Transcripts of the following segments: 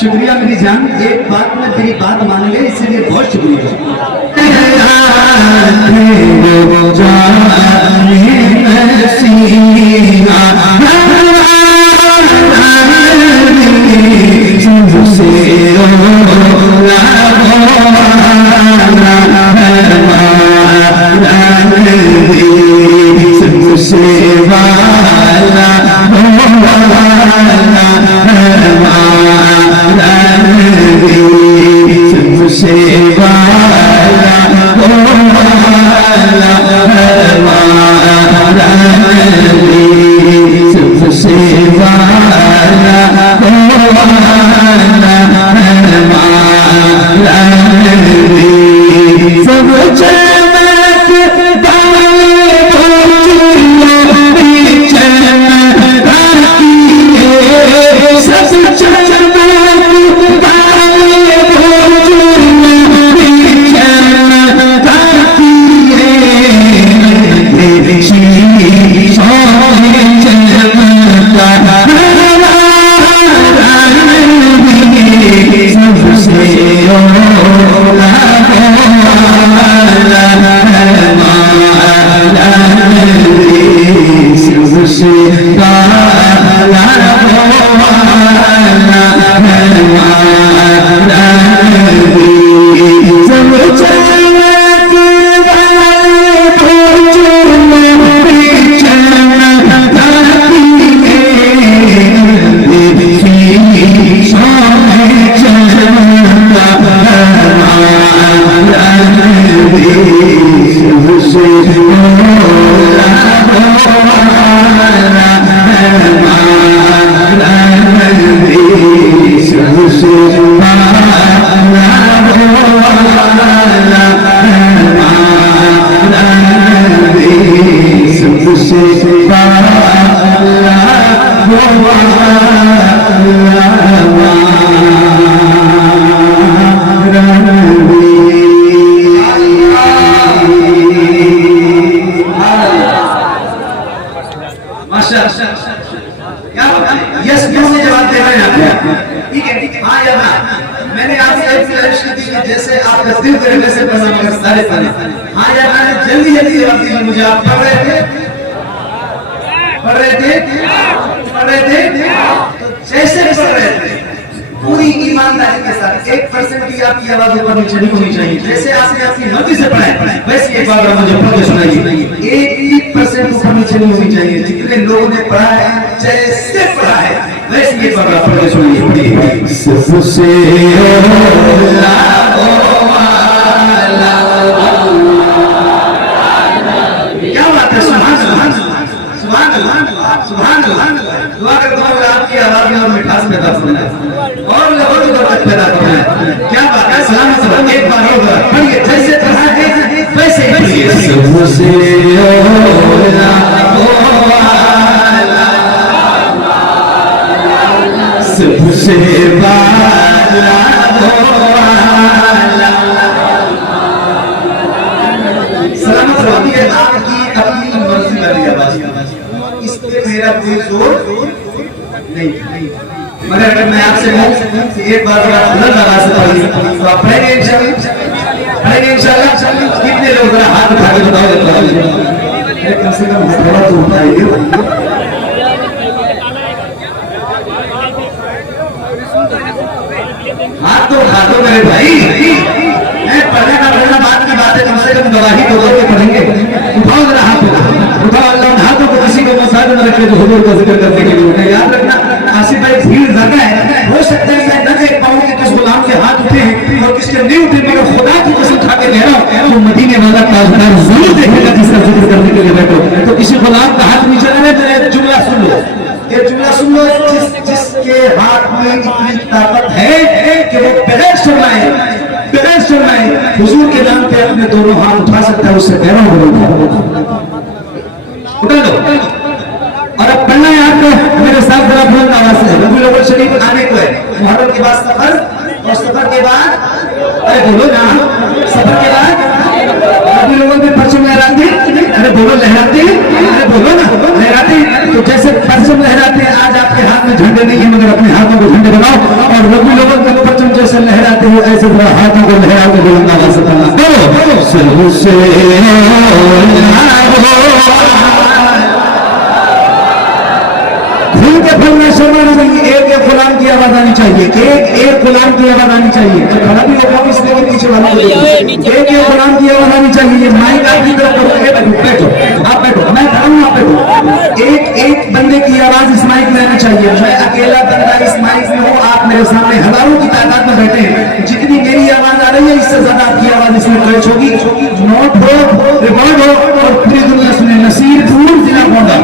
शुक्रिया मेरी जान, एक बात में तेरी बात मान ले, इसलिए बहुत शुक्रिया। यस नो में जवाब दे रहे हैं, ठीक है। हाँ या ना, मैंने आपसे एक क्लैरिफिकेशन दी कि जैसे आप तस्दीक करें वैसे पढ़ना मगर सारे सारे हाँ या ना ने जल्दी जल्दी जवाब दिया मुझे। आप पढ़ रहे थे जैसे पढ़ रहे थे पूरी ईमानदारी के साथ 1% की आपकी आवाज ऊपर नीचे नहीं होनी चाहिए। जैसे आपने अपनी मर्जी से पढ़ा वैसे एक बार मुझे पढ़ के सुनाइए। 1% ऊपर नीचे नहीं होनी चाहिए। जितने लोगों ने पढ़ा है जैसे पढ़ा है वैसे एक बार पढ़ के सुनाइए। सबसे क्या बात है, सुभान अल्लाह सुभान अल्लाह सुभान अल्लाह। दुआ करता हूँ आपकी आवाज में और मिठास पैदा होना और लोगों को बरकत पैदा करना है। क्या बात है, सलाम सलाम। एक बार और पढ़िए जैसे पढ़ा है वैसे ही पढ़िए। सबसे ओला सबसे बाला सलाम सलाम। ये आपकी अपनी मर्जी वाली आवाज, इस पे मेरा कोई जोर नहीं। मगर अगर मैं आपसे कहूं एक बार बुलंद आवाज से पढ़िए तो आप पढ़ेंगे इंशाल्लाह। कितने लोग जरा हाथ उठा के बताओ, कम से कम थोड़ा तो उठाइए। हाथ तो मेरे भाई, पढ़ने का पढ़ना बात की बात है, कम से कम गवाही तो दो के पढ़ेंगे। उठाओ जरा हाथ, उठाओ। अल्लाह हाथों को किसी को मसाज न रखे तो हुजूर का जिक्र करने के लिए। याद रखना आसिफ भाई, भीड़ ज्यादा है, हो सकता है मैं न देख पाऊं कि किस गुलाम के हाथ उठे हैं और किसके नहीं उठे, मगर खुदा की कसम खा के कह रहा हूं तो मदीने वाला ताजदार जरूर देखेगा जिसका जिक्र करने के लिए बैठो। तो किसी गुलाम का हाथ नीचे रहे तो जुमला सुन लो, ये जुमला सुन लो। जिसके हाथ में इतनी ताकत है कि वो बगैर शर्माए हुजूर के नाम पे अपने दोनों हाथ उठा सकता है, उससे कह रहा हूं उठा लो। और अब पढ़ना है आपको मेरे साथ जरा बुलंद आवाज से। रबीउल अव्वल शरीफ आने को है, मुहर्रम के बाद सफर और सफर के बाद, अरे बोलो ना, सफर के बाद रबीउल अव्वल में परचम लहराते, अरे बोलो लहराते, अरे बोलो ना लहराते। तो जैसे परचम लहराते आज आपके हाथ हाथ में झंडे नहीं है मगर अपने हाथों को झंडे बनाओ और रबी लोगों के परचम जैसे लहराते हुए ऐसे हाथों को लहरा के बुलंद आवाज से पढ़ना करो सबसे खुल के फलना शर्माना नहीं, एक एक गुलाम की आवाज आनी चाहिए, एक एक गुलाम की आवाज आनी चाहिए। जब खड़ा भी होगा इसलिए कि पीछे वाला एक एक गुलाम की आवाज आनी चाहिए। ये माइक आपकी तरफ करो, बैठो आप बैठो, मैं खड़ा हूं आप बैठो। एक एक बंदे की आवाज इस माइक में आनी चाहिए। मैं अकेला बंदा इस माइक में हूँ, आप मेरे सामने हजारों की तादाद में बैठे हैं। जितनी मेरी आवाज आ रही है इससे ज्यादा आपकी आवाज इसमें कैच होगी। नोट हो, रिकॉर्ड हो और पूरी दुनिया सुने। नसीरपुर जिला गोंडा,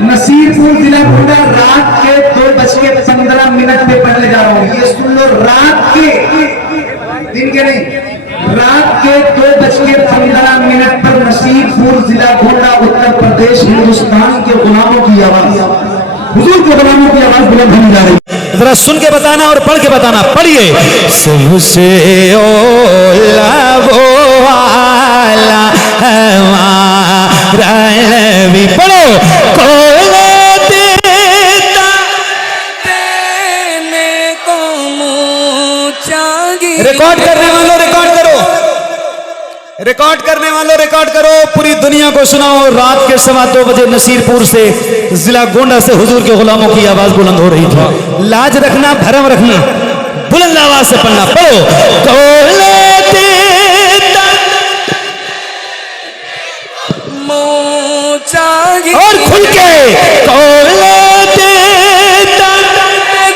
नसीरपुर जिला गोंडा रात के 2:15 पे पढ़ने जा रहा हूँ। ये सुन लो, रात के, दिन के नहीं, रात के 2:15 पर नसीरपुर जिला गोंडा उत्तर प्रदेश हिंदुस्तान के गुलामों की आवाज, हुजूर के गुलामों की आवाज बुलंद होने जा रही है। जरा सुन के बताना और पढ़ के बताना। पढ़िए सबसे ओला वो आला हमारा नबी। पढ़ो कोला देता तेने को मुचागी। रिकॉर्ड करने वालों रिकॉर्ड करो, रिकॉर्ड करने वालों रिकॉर्ड करो, पूरी दुनिया को सुनाओ। रात के 2:15 बजे नसीरपुर से जिला गोंडा से हुजूर के गुलामों की आवाज बुलंद हो रही थी। लाज रखना, भरम रखना, बुलंद आवाज से पढ़ना। पढ़ो कोला देता मोचागी। और खुल के कोला देता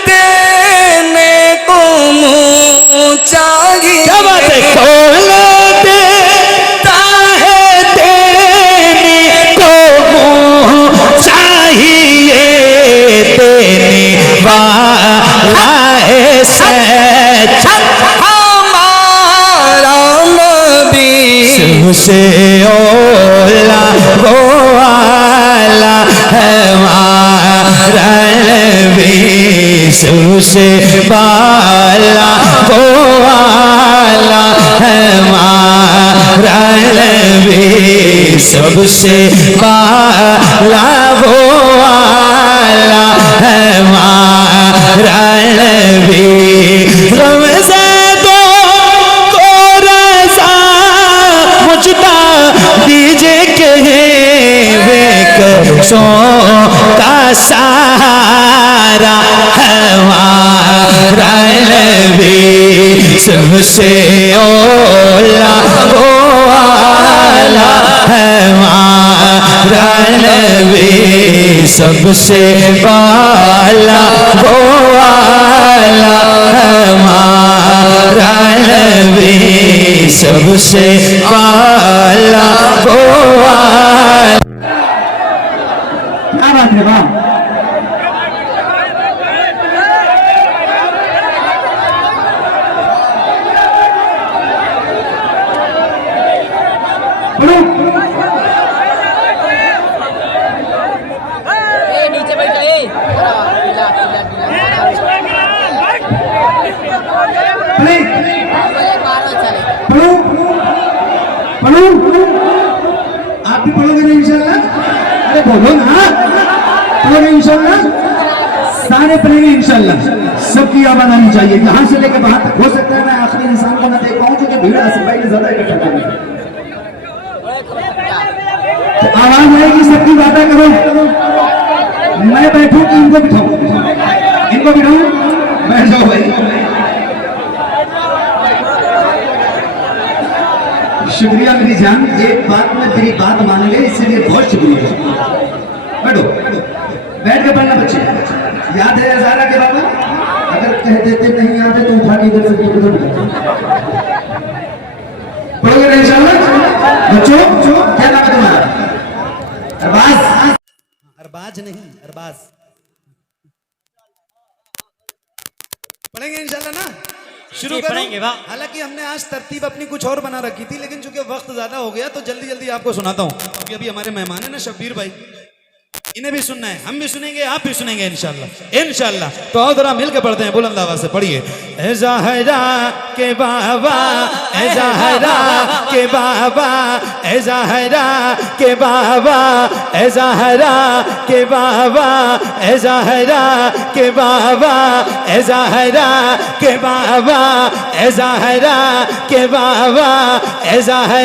देने को मोचागी। क्या बात है। कोला से ओला वो आला हमारा नबी, सबसे बाला वो आला हमारा नबी, सबसे बाला वो आला हमारा नबी। दीजिए के का सहारा हमारा नबी, सबसे ओला वो आला हमारा नबी, सबसे बाला वो आला हमारा नबी, सबसे बाला वो आला। क्या बात है, वाह। नीचे बैठ जाए। आप भी पढ़ोगे ना इंशाल्लाह? अरे बोलो ना, पढ़ोगे इंशाल्लाह? सारे पढ़ेंगे इंशाल्लाह। सबकी आवाज आनी चाहिए, यहाँ से लेकर वहां तक। हो सकता है मैं आखिरी इंसान को ना देख पाऊं क्योंकि भीड़ सिपाही ने ज्यादा इकट्ठा कर दी। तो आवाज आएगी, सबकी बातें करो। मैं बैठूं कि इनको बिठाऊं? इनको बिठाऊं? बैठ जाओ भाई। शुक्रिया मेरी जान, एक बात में तेरी बात मान ले, इसलिए बहुत शुक्रिया। बैठो, बैठ के पढ़ना बच्चे। याद है हजारा के बाबा? अगर कह देते नहीं याद है तो उठा के इधर से पढ़ोगे ना इंशाल्लाह? बच्चों क्या नाम है तुम्हारा? अरबाज? अरबाज नहीं, अरबाज। पढ़ेंगे इंशाल्लाह ना? शुरू करेंगे। हालांकि हमने आज तरतीब अपनी कुछ और बना रखी थी, लेकिन चूंकि वक्त ज्यादा हो गया तो जल्दी जल्दी आपको सुनाता हूँ। क्योंकि अभी हमारे मेहमान है ना शब्बीर भाई, इन्हें भी सुनना है, हम भी सुनेंगे, आप भी सुनेंगे इंशाल्लाह इंशाल्लाह। तो आओ जरा मिलकर पढ़ते हैं बुलंद आवाज से, पढ़िए। ए ज़हरा के बाबा, ए ज़हरा के बाबा, ए ज़हरा के बाबा, ए ज़हरा के बाबा, ए ज़हरा के बाबा, ए ज़हरा के बाबा, ए ज़हरा के बाबा, ए ज़हरा